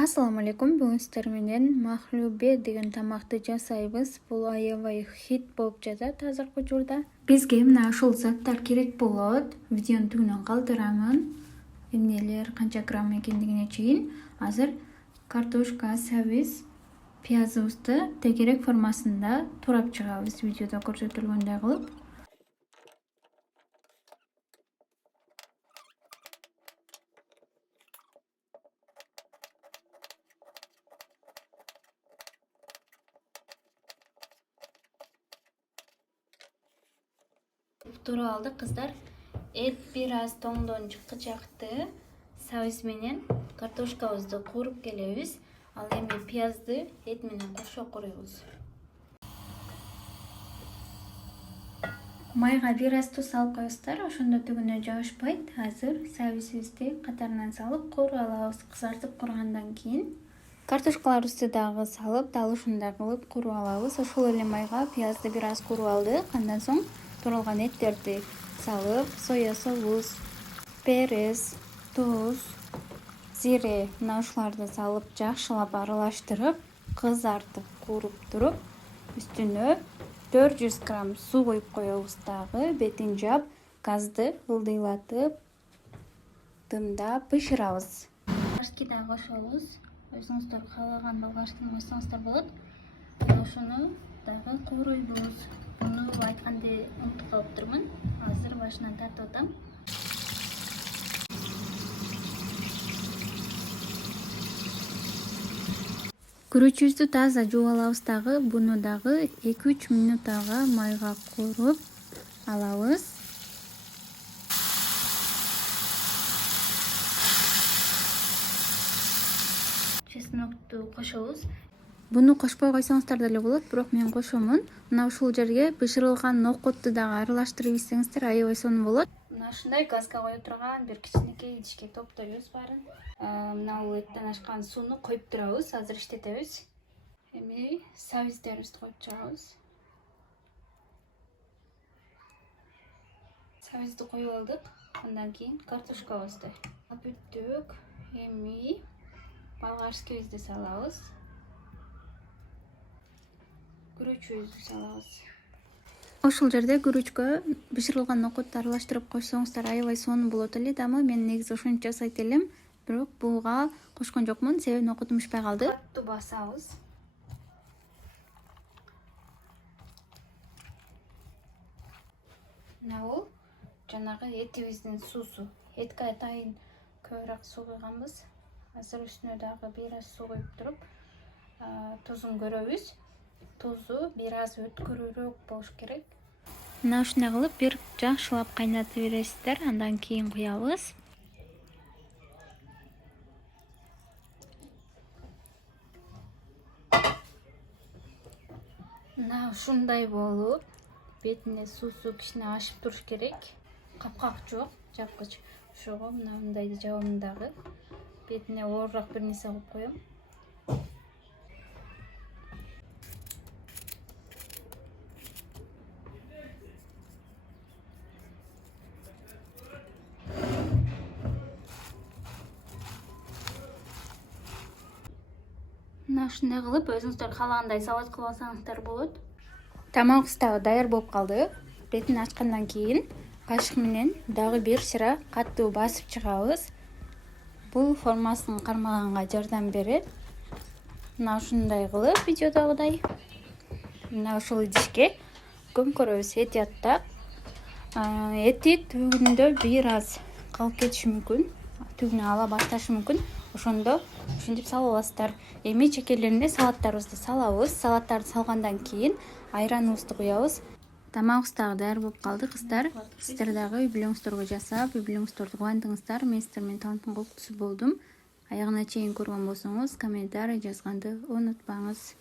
Assalomu alaykum. Bugun sizlar менен махлубе деген тамакты жасайбыз. Бул аябай хит болуп жатат азыркы учурда. Бизге мына ушул заттар керек болот. Видеонун түгүнөн калтырамын. Эмнелер канча грамм экендигине чейин. Азыр картошка, сабиз, пиязыбызды тегерек формасында турап чыгабыз видеодо көрсөтүлгөндөй кылып. Туруп алдык кыздар. Эт бир аз тоңдон чыкчакты. Сабиз менен картошкабызды кууруп келебиз. Ал эми пиязды эт менен кошо куруйбуз. Майга бир аз туз салып коесуздар, ошондо түгүнө жабышпайт. Азыр сабизибизди катарынан салып кууруп алабыз. Кызартып кургандан кийин картошкаларыбызды дагы салып, дал ушундай кылып кууруп алабыз. Ошол эле майга пиязды бир аз кууруп алдык. Андан соң туралган эттерди салып, соя соус, перес, туз, зире мына ушуларды салып жакшылап аралаштырып, кызартып кууруп туруп, үстүнө 400 грамм суу коюп коебуз дагы. Бетин жаап, газды ылдыйлатып, дымда бышырабыз. Болгарский да кошобуз. Өзүңүздөр каалаган болгарскийни койсоңуздар болот. Ошону дагы кууруйбуз. Буну айтканды унутуп калыптырмын. Азыр башынан тартып атам. Күрүчүбүздү таза жууп алабыз дагы. Буну дагы 2-3 мүнөт ага майга кууруп алабыз. Чеснокту кошобуз. Буну кошпой койсоңуздар деле болот, бирок мен кошомун. Мына ушул жерге бышырылган нокотту дагы аралаштырып ийсеңиздер аябай сонун болот. Мына ушундай газга кое турган бир кичинекей идишке топтойбуз баарын. Мына бул эттен ашкан сууну коюп турабыз. Азыр иштетебиз. Эми сабиздерибизди коюп чыгабыз. Сабизди коюп алдык. Андан кийин картошкабызды бүттүк. Эми болгарскийбизди салабыз. Күрүчүбүздү салабыз. Ошол жерде күрүчкө бышырылган нокотту аралаштырып койсоңуздар аябай сонун болот эле дамы. Мен негизи ошентип жасайт элем, бирок буга кошкон жокмун, себеби нокотум бишпей калды. Каттуу басабыз. Мына бул жанагы этибиздин суусу. Этке атайын көбүрөөк суу куйганбыз. Азыр үстүнө дагы бир аз суу коюп туруп, тузун көрөбүз. Тузу бир аз өткөрүүрөөк болуш керек. Мына ушундай кылып бир жакшылап кайнатып бересиздер, андан кийин куябыз. Мына ушундай болуп, бетине суусу кичине ашып туруш керек. Капкак жок, жапкыч. Ошого мына мындайды жабам дагы. Бетине оорураак бир нерсе коюп коем. Мына ушундай кылып өзүңүздөр каалагандай салат кылып алсаңыздар болот. Тамагыбыз дагы даяр болуп калды. Бетин ачкандан кийин кашык менен дагы бир сыра катуу басып чыгабыз. Бул формасын кармаганга жардам берет. Мына ушундай кылып видеодогудай. Мына ушул идишке көмкөрөбүз. Эт аттап. Эти түбүндө бир аз калып кетиши мүмкүн. Түбүнө ала башташы мүмкүн. Ошондо ушинтип салып аласыздар. Эми чекелерине салаттарыбызды салабыз. Салаттарды салгандан кийин айраныбызды куябыз. Тамагыбыз дагы даяр болуп калды кыздар. Сиздер дагы үй бүлөңүздөргө жасап, үй бүлөңүздөрдү кубандыңыздар. Мен сиздер менен таанышкан кооктусу болдум. Аягына чейин көргөн болсоңуз, комментарий жазганды унутпаңыз.